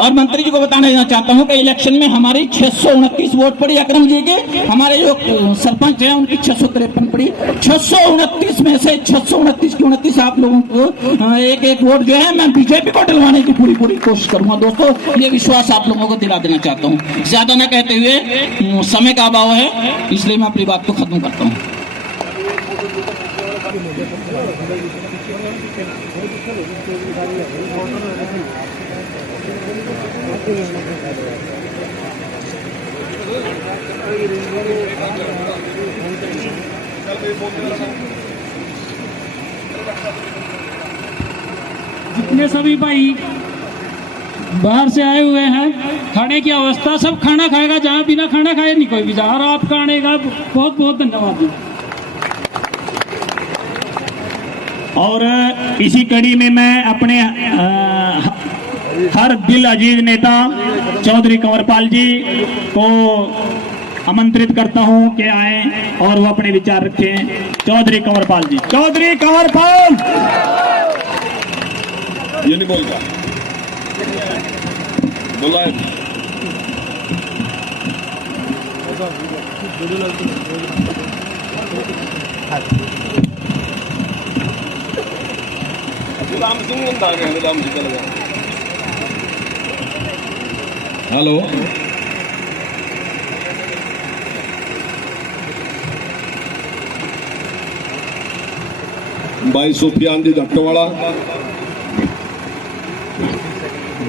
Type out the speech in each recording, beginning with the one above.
और मंत्री जी को बताना चाहता हूं कि इलेक्शन में हमारी 629 वोट पड़ी अकरम जी के, हमारे जो सरपंच हैं उनकी 653 पड़ी। 629 में से 629 की 29 आप लोगों को एक एक वोट जो है मैं बीजेपी को डलवाने की पूरी कोशिश करूंगा। दोस्तों, ये विश्वास आप लोगों को दिला देना चाहता हूँ। ज्यादा न कहते हुए, समय का अभाव है, इसलिए मैं अपनी बात को खत्म करता हूँ। जितने सभी भाई बाहर से आए हुए हैं, खाने की अवस्था, सब खाना खाएगा, जहाँ बिना खाना खाए नहीं कोई भी जा। और आप खाने का बहुत बहुत धन्यवाद। और इसी कड़ी में मैं अपने हर दिल अजीज नेता चौधरी कंवरपाल जी को आमंत्रित करता हूं कि आए और वो अपने विचार रखें। चौधरी कंवरपाल जी। चौधरी कंवरपाल। ये नहीं बोलता, बोला है। हेलो, भाई सुफियान जी जट्टोवाला,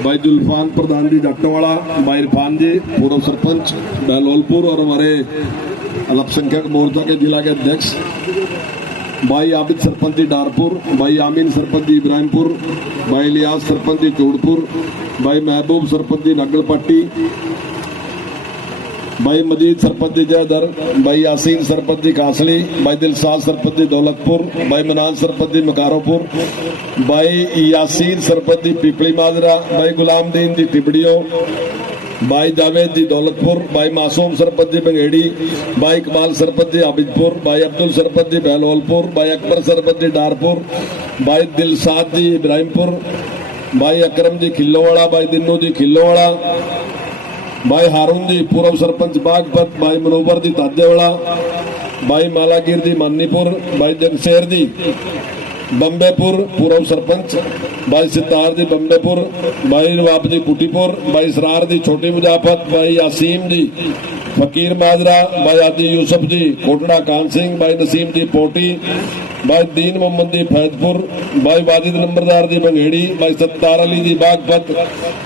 भाई जुल्फान प्रधान जी जट्टोवाला, भाई इरफान जी पूर्व सरपंच बहलोलपुर और हमारे अल्पसंख्यक मोर्चा के जिला के अध्यक्ष, भाई आबिद सरपंच जी डारपुर, भाई आमीन सरपंच जी इब्राहिमपुर, भाई लियास सरपंच जी चूड़पुर, भाई महबूब सरपंच जी नगलपट्टी, भाई मजीद सरपंच जी जयदर, भाई यासीन सरपंच जी कासली, भाई दिलसाद सरपंच जी दौलतपुर, भाई मनान सरपंच जी मकारोपुर, भाई यासीन सरपंच जी पिपली माजरा, भाई गुलामदीन जी तिबड़ियों, भाई जावेद जी दौलतपुर, भाई मासूम सरपंच जी बंगेड़ी, भाई इकबाल सरपंच जी आबिदपुर, भाई अब्दुल सरपंच जी बहलोलपुर, भाई अकबर सरपंच जी डारपुर, भाई दिलसाद जी इब्राहिमपुर, भाई अकरम जी खिल्लोवाड़ा, भाई दिन्नू जी खिल्लोवाड़ा, भाई हारून जी पूर्व सरपंच बागपत, भाई मनोवर जी ताजेवाड़ा, भाई मालागिर जी मानीपुर, भाई जगशेर जी बम्बेपुर पूर्व सरपंच, भाई सितार जी बम्बेपुर, भाई नवाब जी कुटीपुर, भाई इसरार जी छोटी मुजाफत, भाई यासीम जी फकीर माजरा, भाई आदि यूसुफ जी कोटड़ा कान सिंह, भाई नसीम जी पोटी, भाई दीन मोहम्मद जी फैजपुर, भाई वाजिद नंबरदार जी बंगेड़ी, भाई सत्तार अली जी बागपत,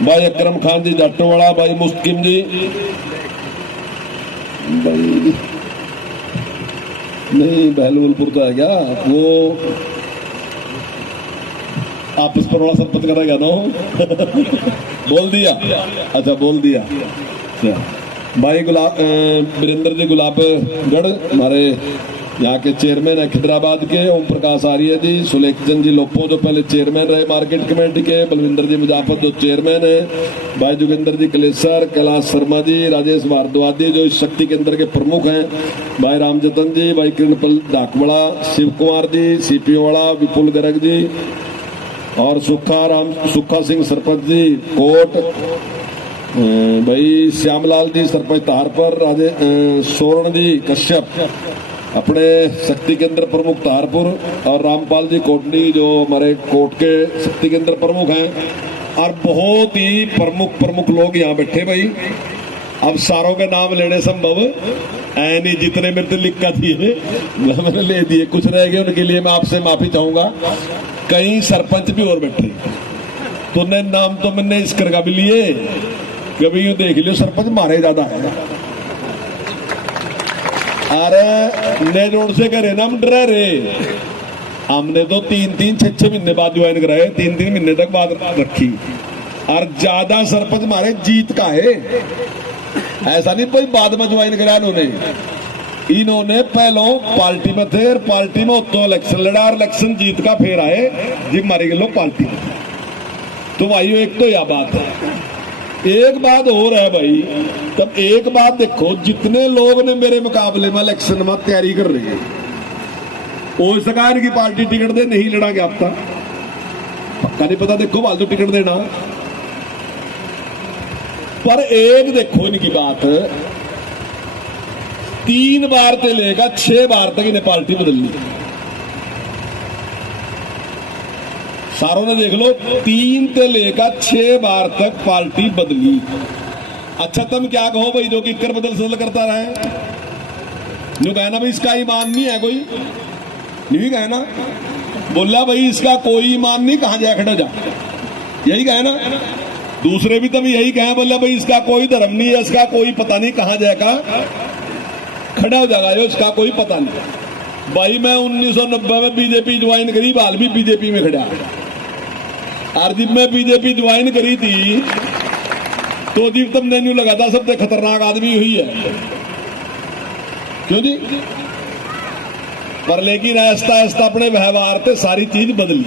भाई अकरम खान जी जाटोवाड़ा, भाई मुस्किम जी नहीं बहलोलपुर तो है क्या वो आपस पर वाला सरपंच करेगा ना बोल दिया। अच्छा बोल दिया। भाई वीरेंद्र जी गुलाबगढ़ हमारे यहाँ के चेयरमैन है खिदराबाद के, ओम प्रकाश आर्य जी, सुलेखचंद जी लोपो जो पहले चेयरमैन रहे मार्केट कमेटी के, बलविंदर जी मुजाफत जो चेयरमैन है, भाई जोगिंदर जी कलेसर, कैलाश शर्मा जी, राजेश भारद्वाज जो इस शक्ति केंद्र के प्रमुख हैं, भाई रामजतन जी, भाई किरणपल डाकवाड़ा, शिव कुमार जी सीपीओ विपुल गर्ग जी और सुखा सिंह सरपंच जी कोट, भाई श्यामलाल जी सरपंच तारपुर, सोरण जी कश्यप अपने शक्ति केंद्र प्रमुख तारपुर और रामपाल जी कोटनी जो हमारे कोट के शक्ति केंद्र प्रमुख हैं और बहुत ही प्रमुख लोग यहाँ बैठे। भाई अब सारों के नाम लेने संभव है नहीं, जितने मेरे तो लिख कर दिए मैंने ले दिए, कुछ रह गए उनके लिए मैं आपसे माफी चाहूंगा। कई सरपंच भी और बैठे तो नाम तो मैंने इस कर का भी लिए, कभी यूं देख लियो सरपंच मारे ज्यादा है। अरे ने जोड़ से करे ना हम डरे रे, हमने तो 3-3 6-6 महीने बाद ज्वाइन कराए, 3-3 महीने तक बाद रखी और ज्यादा सरपंच मारे जीत का है, ऐसा नहीं कोई बाद में ज्वाइन कराया इन्होंने पहले पार्टी में थे और पार्टी में तो इलेक्शन लड़ा और इलेक्शन जीत का फिर आए जी मारे गए लोग पार्टी में। तो भाई एक तो यह बात है। एक बात और है भाई, तब एक बात देखो, जितने लोग ने मेरे मुकाबले में इलेक्शन में तैयारी कर रहे हैं हो सका इनकी पार्टी टिकट दे, नहीं लड़ांगे आप तक पक्का नहीं पता, देखो फालतू टिकट देना पर एक देखो इनकी बात, 3 बार से लेकर 6 बार तक इन्हें पार्टी बदल ली। सारों ने देख लो, 3 से लेकर 6 बार तक पार्टी बदली। अच्छा तुम क्या कहो भाई, जो कि कर बदल बदल करता रहे, जो कहना भाई इसका ईमान नहीं है, कोई नहीं कहना, बोला भाई इसका कोई ईमान नहीं, कहां जाए खड़ा जा, यही कहे ना। दूसरे भी तुम यही कहे, बोला भाई इसका कोई धर्म नहीं है, इसका कोई पता नहीं कहां जाएगा खड़ा हो जाएगा, इसका कोई पता नहीं। भाई मैं 1990 में बीजेपी ज्वाइन करी, बाल भी बीजेपी में खड़ा, और जब मैं बीजेपी ज्वाइन करी थी तो जीव तुमने न्यू लगा था सबसे खतरनाक आदमी हुई है, क्यों जी? पर लेकिन ऐसा ऐसा अपने व्यवहार से सारी चीज बदली।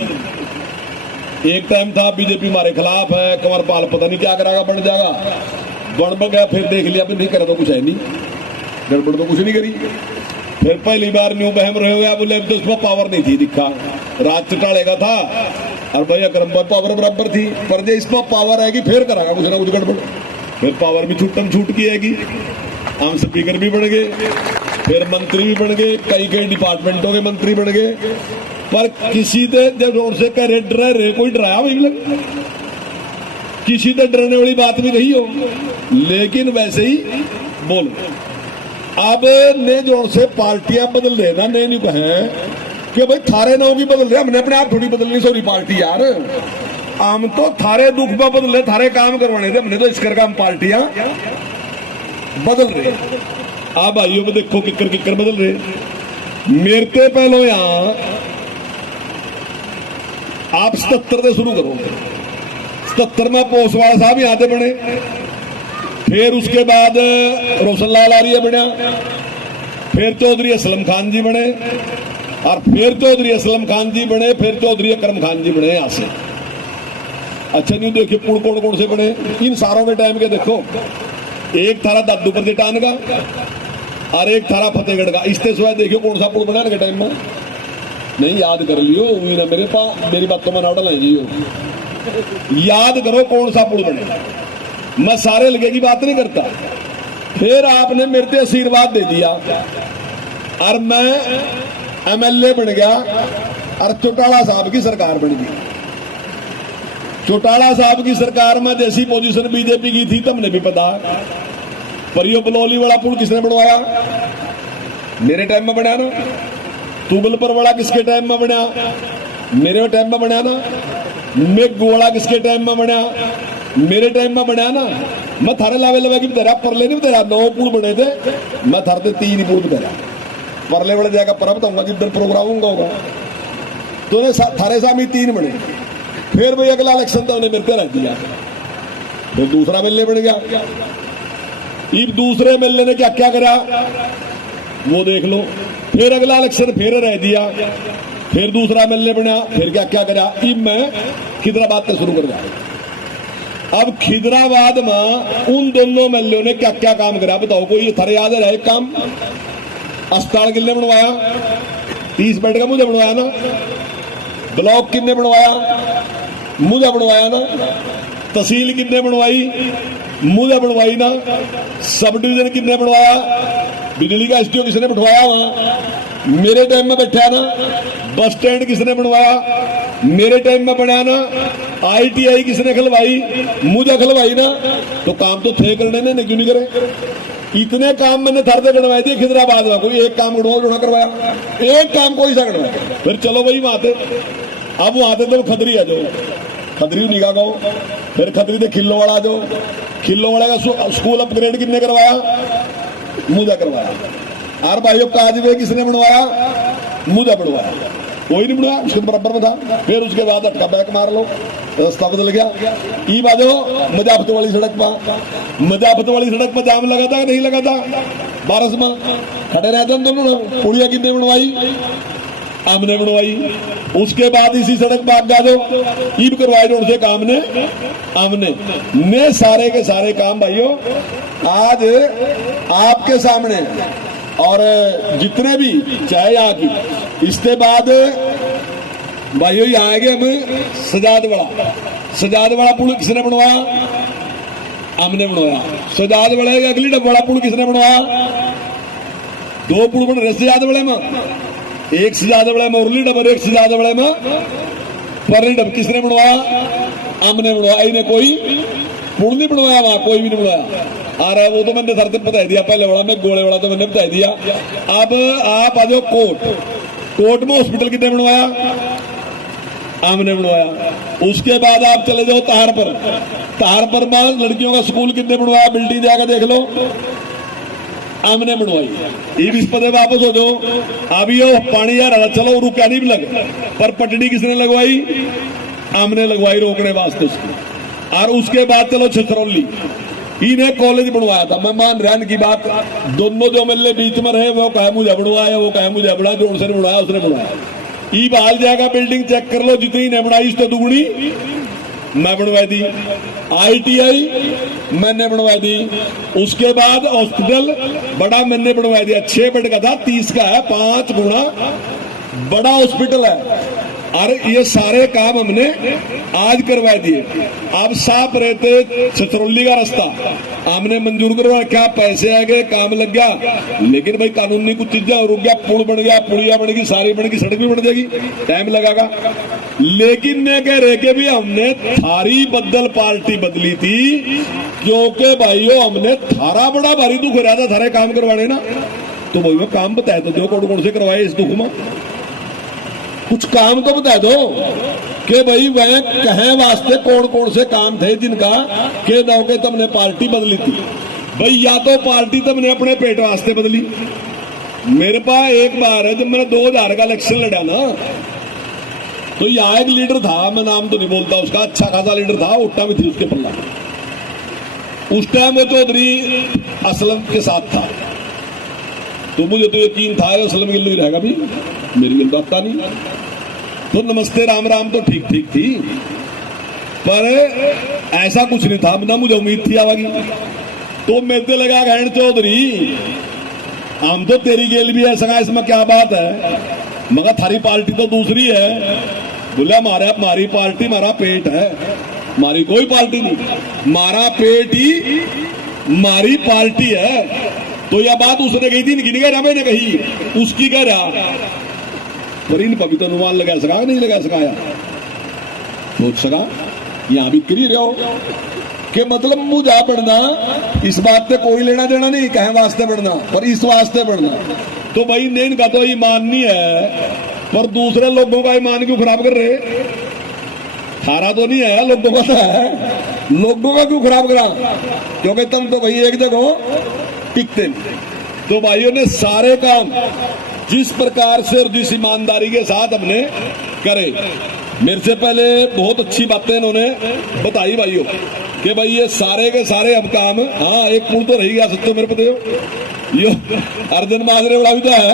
एक टाइम था बीजेपी हमारे खिलाफ है, कंवरपाल पता नहीं क्या करागा, बन जाएगा, बन गया, फिर देख लिया नहीं करा तो कुछ है नहीं, गड़बड़ तो कुछ नहीं करी। फिर पहली बार न्यू बहम रहे हो गया, बोले अब तो उसमें पावर नहीं थी, दिखा रात चटाड़ेगा था, और भाई अक्रम पर पावर बराबर थी, पर जो इसमें पावर आएगी फिर करागा कुछ ना कुछ गड़बड़, फिर पावर भी छूटम छूट की आएगी। हम स्पीकर भी बन गए, फिर मंत्री भी बन गए, कई कई डिपार्टमेंटों के मंत्री बन गए, पर किसी से जब जोर से कह रहे रे कोई डराया भाई लग, किसी से डरने वाली बात भी नहीं हो, लेकिन वैसे ही बोलो। अब ने जोर से पार्टियां बदल देना, ने नहीं कहे कि भाई थारे नाव की बदल रहे, हमने अपने आप थोड़ी बदलनी सॉरी पार्टी यार, हम तो थारे दुख में बदल रहे, थारे काम करवाने थे, हमने तो इस करके हम पार्टियां बदल रहे। आप भाइयों को देखो किक्कर बदल रहे। मेरते पहले यहां आप 77 से शुरू करो, 77 में पोसवाड़ा साहब यहां से बने, फिर उसके बाद रोशनलाल आर्य बना, फिर चौधरी असलम खान जी बने, और फिर चौधरी असलम खान जी बने, फिर चौधरी अकरम खान जी बने यहां से। अच्छा नहीं देखिए पुल कौन कौन से बने इन सारों में टाइम के देखो, एक थारा दादू पर टान का और एक थारा फतेहगढ़ का, इससे सिवाय देखियो कौन सा पुल बना के टाइम में, नहीं याद कर लियो ना, मेरे पास मेरी बातों में नावड़ा लाइए, याद करो कौन सा पुल बने, मैं सारे लगे की बात नहीं करता। फिर आपने मेरे से आशीर्वाद दे दिया और मैं एमएलए बन गया, और चौटाला साहब की सरकार बन गई। चौटाला साहब की सरकार में जैसी पोजीशन बीजेपी की थी तुमने भी पता, पर यो बलौली वाला पुल किसने बनवाया? मेरे टाइम में बना ना। तुगलपुर वाला किसके टाइम में बना? मेरे टाइम में बना ना। मेघू वाला किसके टाइम में बना? मेरे टाइम में बना ना। मैं थारे लावे लवे की बता, परले नहीं बता, 9 पुल बने थे, मैं थारे 3 ही पुल बता, परले वाले जाएगा पर बताऊंगा जिधर प्रोग्राम होगा, तो थारे सामने 3 बने। फिर भाई अगला इलेक्शन तो उन्हें मिलते रह दिया, फिर दूसरा एमएलए बन गया। इस दूसरे एमएलए ने क्या क्या करा वो देख लो। फिर अगला इलेक्शन फिर रह दिया, फिर दूसरा एमएलए बना, फिर क्या क्या करा। अब मैं खिदराबाद से शुरू कर रहा। अब खिदराबाद में उन दोनों एमएलए ने क्या क्या काम करा बताओ, कोई थारे याद है? काम अस्पताल किन्ने बनवाया? 30 बेड का मुझे बनवाया ना। ब्लॉक किन्ने बनवाया? मुझे बनवाया ना। तहसील किन्ने बनवाई? मुझे बनवाई ना। सब डिवीजन किन्ने बनवाया? बिजली का एसटीओ किसने बिठवाया? वहां मेरे टाइम में बैठा ना। बस स्टैंड किसने बनवाया? मेरे टाइम में बनाया ना। आईटीआई किसने खलवाई? मुझे खलवाई ना। तो काम तो थे करने ने, क्यों नहीं करे? इतने काम मैंने थरते गणवाए थे खिदराबाद में, कोई एक काम गणवा जो ना करवाया, एक काम कोई सा गणवाया। फिर चलो भाई वहां थे, अब वहां थे तो खदरी आ जाओ, खदरी निगाह गाओ। फिर खदरी थे खिल्लो वाला आ जाओ। खिल्लो वाले का स्कूल अपग्रेड किसने करवाया? मुझे करवाया। और भाइयों काजवे किसने बनवाया? मुझे बनवाया। कोई नहीं बनवाया, उसके बराबर में था। फिर उसके बाद अटका बैक मार लो, रास्ता बदल गया। ई बाजो मजाफत वाली सड़क पर, मजाफत वाली सड़क पर जाम लगा था नहीं लगा था? बारस में खड़े रहते हैं दोनों। पुड़िया कितने बनवाई? हमने बनवाई। उसके बाद इसी सड़क पर आप जा दो, ईब करवाई रोड से काम ने हमने सारे के सारे काम भाइयों आज आपके सामने। और जितने भी चाहे यहाँ की, इसके बाद भाइयों यहाँ आएंगे हम सजादवाड़ा। सजादवाड़ा पुल किसने बनवाया? हमने बनवाया। सजाद वाले अगली डब्बा पुल किसने बनवाया? 2 पुल बन रहे सजाद वाले में, एक सजाद वाले में उर्ली डब्बा, एक सजाद वाले में परली डब्बा। किसने बनवाया? हमने बनवाया। इन्हें कोई पुल नहीं बनवाया, वहां कोई भी नहीं बनवाया। आ रहा है वो तो मैंने सर तक बता दिया, पहले वाला में गोले वाला तो मैंने बता दिया। अब आप आ जाओ कोर्ट में हॉस्पिटल कितने बनवाया? हमने बनवाया। उसके बाद आप चले जाओ तार पर में लड़कियों का स्कूल कितने बनवाया? बिल्डिंग जाकर देख लो, हमने बनवाई। इस पदे वापस हो जाओ। अभी यो पानी आ रहा, चलो रुका नहीं भी लग, पर पटड़ी किसने लगवाई? हमने लगवाई रोकने वास्ते उसकी। और उसके बाद चलो छछरौली, इन्हें कॉलेज बनवाया था। मैं मान रहा की बात, दोनों जो मिलने बीच में रहे, वो कहे मुझे बनवाया, वो कहे मुझे बना, जो उसने बनवाया उसने बनवाया। ई बाल जाएगा, बिल्डिंग चेक कर लो, जितनी ने बनाई उससे दुगुनी मैं बनवा दी। ITI मैंने बनवा दी। उसके बाद हॉस्पिटल बड़ा मैंने बनवा दिया, 6 बेड का था, 30 का है, 5 गुना बड़ा हॉस्पिटल है। और ये सारे काम हमने आज करवा दिए। अब साफ रहते छछरौली का रास्ता हमने मंजूर करवा, क्या पैसे आ गए, काम लग गया। लेकिन भाई कानूनी कुछ चीजें रुक गया, पुल बन गया, पुलिया बन गई, सारी बन गई, सड़क भी बन जाएगी, टाइम लगेगा। लेकिन मैं कह रहे कि भी हमने थारी बदल पार्टी बदली थी, क्योंकि भाइयों हमने थारा बड़ा भारी दुख रहा था, थारे काम करवाने ना। तो भाई काम बताए तो दो, कौन से करवाए इस दुख में, कुछ काम तो बता दो कि भाई वह कहे वास्ते कौन से काम थे जिनका के दो के तुमने पार्टी बदली थी। भाई या तो पार्टी तुमने अपने पेट वास्ते बदली। मेरे पास एक बार है, जब मैंने 2000 का इलेक्शन लड़ा ना, तो यहाँ एक लीडर था, मैं नाम तो नहीं बोलता उसका, अच्छा खासा लीडर था, उट्टा भी थी उसके पल्ला। उस टाइम वो चौधरी असलम के साथ था, तो मुझे तो यकीन था असलम गिल्ली रहेगा भी, मेरी गिल बात नहीं। तो नमस्ते राम राम तो ठीक ठीक थी, पर ऐसा कुछ नहीं था ना, मुझे उम्मीद थी आवागी। तो मेरे लगा गहन चौधरी हम तो तेरी गेल भी है सगा, इसमें क्या बात है, मगर थारी पार्टी तो दूसरी है। बोले हमारी पार्टी हमारा पेट है, हमारी कोई पार्टी नहीं, हमारा पेट ही हमारी पार्टी है। तो यह बात उसने कही थी, नहीं कह रहा, मैंने कही, उसकी कह रहा। पर इन पवित्र अनुमान लगा सका नहीं लगा सकाया, सोच सका यहां भी करी रहे हो कि मतलब मुझा बढ़ना इस बात पे कोई लेना देना नहीं, कहे वास्ते बढ़ना, पर इस वास्ते बढ़ना। तो भाई नेन का तो ईमान नहीं है, पर दूसरे लोगों का ईमान क्यों खराब कर रहे? थारा तो नहीं है, लोगों का तो है, लोगों का क्यों खराब करा? क्योंकि तुम तो भाई एक जगह टिकते नहीं। तो भाइयों ने सारे काम जिस प्रकार से और जिस ईमानदारी के साथ हमने करे, मेरे से पहले बहुत अच्छी बातें इन्होंने बताई भाइयों कि भाई ये सारे के सारे अब काम। हाँ एक पुल तो रह गया सच्चो मेरे पते हो, यो अर्जन माजरे वाला भी तो है?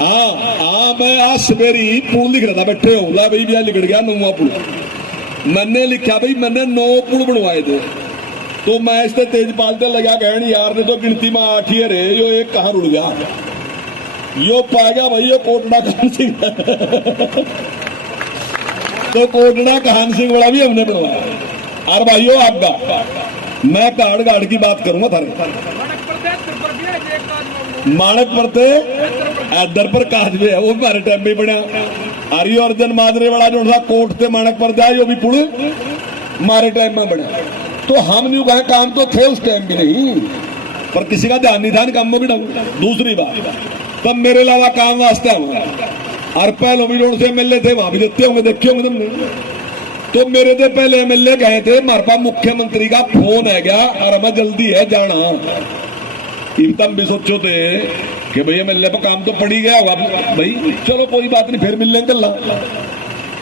हाँ मैं आज सवेरी पुल लिख रहा था, बैठे हो ला भाई लिख गया 9वां पुल। मैंने लिखा भाई मैंने 9 पुल बनवाए थे, तो मैं इससे तेजपाल से लगा कहन यार ने तो गिनती में 8 ही रहे, यो एक कहां रुड़ गया, यो पा गया भाई यो कोटड़ा काहन सिंह तो कोटड़ा काहन सिंह वाला भी हमने बनवाया। और भाइयों आपका मैं गाड़ की बात करूंगा थारे, मानक परते इधर पर काज भी है, वो हमारे टाइम में बना। हरि अर्जन माजरे वाला जो था कोट से मानक पर जाए, यो भी पुल हमारे टाइम में बना। तो हम नहीं कहे काम तो थे उस टाइम भी नहीं, पर किसी का ध्यान नहीं था कामों की ढंग। दूसरी बात तब मेरे अलावा काम वास्ते और पहले भी जो से MLA थे वहां भी देते होंगे, देखे होंगे तुमने। तो मेरे से पहले MLA गए थे, हमारे पास मुख्यमंत्री का फोन है गया और हमें जल्दी है जाना। तुम भी सोचो थे कि भाई MLA पर काम तो पड़ ही गया होगा भाई, चलो कोई बात नहीं, फिर मिलने चलना।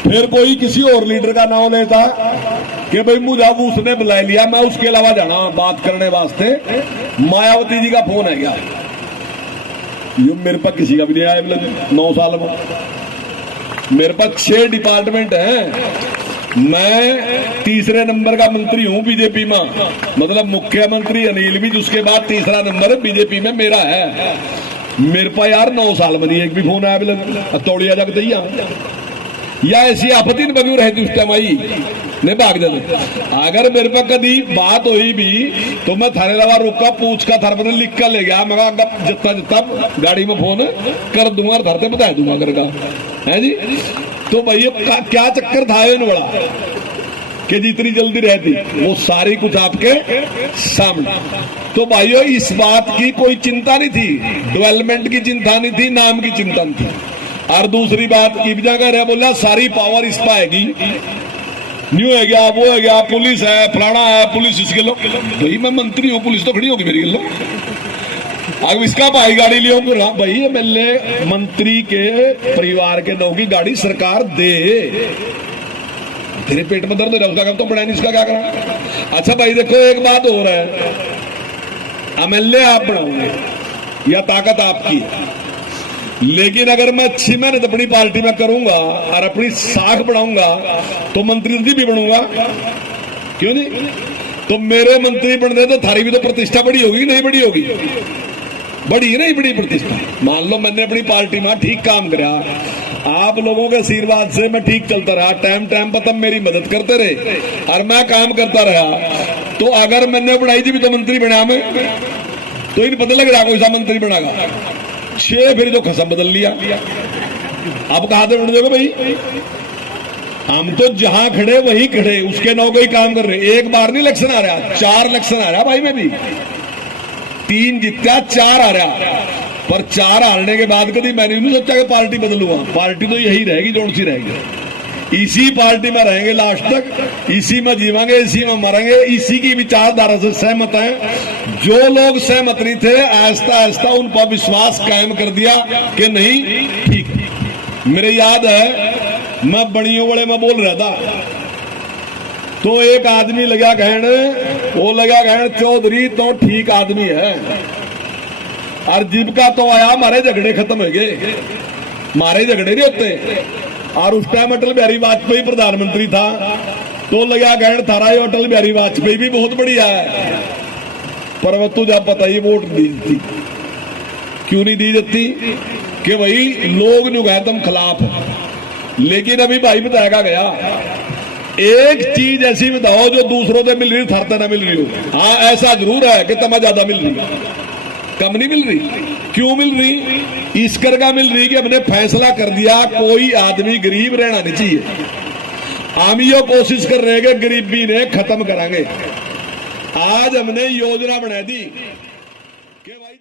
फिर कोई किसी और लीडर का नाम लेता कि भाई मुझे उसने बुला लिया, मैं उसके अलावा जाना बात करने वास्ते, मायावती जी का फोन है क्या? ये मेरे पास किसी का भी नहीं आया 9 साल में। मेरे पास 6 डिपार्टमेंट हैं, मैं तीसरे नंबर का मंत्री हूं बीजेपी में, मतलब मुख्यमंत्री अनिल भी, उसके बाद तीसरा नंबर बीजेपी में मेरा है। मेरे पास यार 9 साल में नहीं एक भी फोन आया तौड़िया जाके या ऐसी आपत्ति न बगी रहती उस टाइम आई ने भाग जाते। अगर मेरे पर कभी बात हुई भी तो मैं थाने लगा रुका पूछ का थार बदल लिख कर ले गया, मैं जितना जितना गाड़ी में फोन कर दूंगा और धरते बता दूंगा करका है जी। तो भैया क्या चक्कर था इन बड़ा कि जितनी जल्दी रहती वो सारी कुछ आपके सामने। तो भाइयों इस बात की कोई चिंता नहीं थी, डेवलपमेंट की चिंता नहीं थी, नाम की चिंता नहीं थी। और दूसरी बात इब्जा का रहा बोला सारी पावर इस पर आएगी, न्यू है गया वो है गया, पुलिस है फलाना है, पुलिस इसके लो भाई मैं मंत्री हूँ, पुलिस तो खड़ी होगी मेरी लो। अब इसका भाई गाड़ी लियो भाई एमएलए मंत्री के परिवार के लोगों की गाड़ी सरकार दे, तेरे पेट में दर्द हो रहा है उसका तो बढ़ा नहीं, इसका क्या करा। अच्छा भाई देखो एक बात हो रहा है, एमएलए आप बनाओगे या ताकत आपकी है, लेकिन अगर मैं 6 महीने अपनी पार्टी में करूंगा और अपनी साख बढ़ाऊंगा तो मंत्री भी बनूंगा, क्यों नहीं। तो मेरे मंत्री बनने तो थारी भी तो प्रतिष्ठा बड़ी होगी नहीं बड़ी होगी, बड़ी नहीं बड़ी प्रतिष्ठा। मान लो मैंने अपनी पार्टी में ठीक काम करा, आप लोगों के आशीर्वाद से मैं ठीक चलता रहा, टाइम टाइम पर तब मेरी मदद करते रहे और मैं काम करता रहा। तो अगर मैंने बनाई थी भी तो मंत्री बना मैं, तो इन पता लग रहा कोई सा मंत्री बनागा 6 फिर जो खसम बदल लिया। अब कहा थे बन दोगे भाई, हम तो जहां खड़े वही खड़े, उसके नौ को ही काम कर रहे। एक बार नहीं इलेक्शन आ रहा, 4 इलेक्शन आ रहा भाई, मैं भी 3 जीत्या 4 आ रहा, पर 4 हारने के बाद कभी मैंने नहीं सोचा कि पार्टी बदलूंगा। पार्टी तो यही रहेगी जोन सी रहेगी, इसी पार्टी में रहेंगे लास्ट तक, इसी में जीवांगे, इसी में मरेंगे, इसी की विचारधारा से सहमत हैं। जो लोग सहमत नहीं थे आहिस्ता आहिस्ता उन पर विश्वास कायम कर दिया कि नहीं ठीक है। मेरे याद है मैं बड़ियों बड़े में बोल रहा था तो एक आदमी लगा कहने, वो लगा कहने चौधरी तो ठीक आदमी है, और जीविका तो आया हमारे झगड़े खत्म हो गए, हमारे झगड़े नहीं होते। और उस टाइम अटल बिहारी वाजपेयी प्रधानमंत्री था, तो लगा कहने थारा अटल बिहारी वाजपेयी भी बहुत बढ़िया है, पर वह तुझे पता ही वोट दी जाती, क्यों नहीं दी जाती कि भाई लोग जो गए तुम खिलाफ है। लेकिन अभी भाई बताया गया एक चीज ऐसी बताओ जो दूसरों से मिल रही थरते ना मिल रही हो। हाँ ऐसा जरूर है कि तमा ज्यादा मिल रही, कम नहीं मिल रही। क्यों मिल रही? इस कर का मिल रही कि हमने फैसला कर दिया कोई आदमी गरीब रहना नहीं चाहिए, हम ये कोशिश कर रहे हैं कि गरीबी ने खत्म करांगे। आज हमने योजना बना दी कि भाई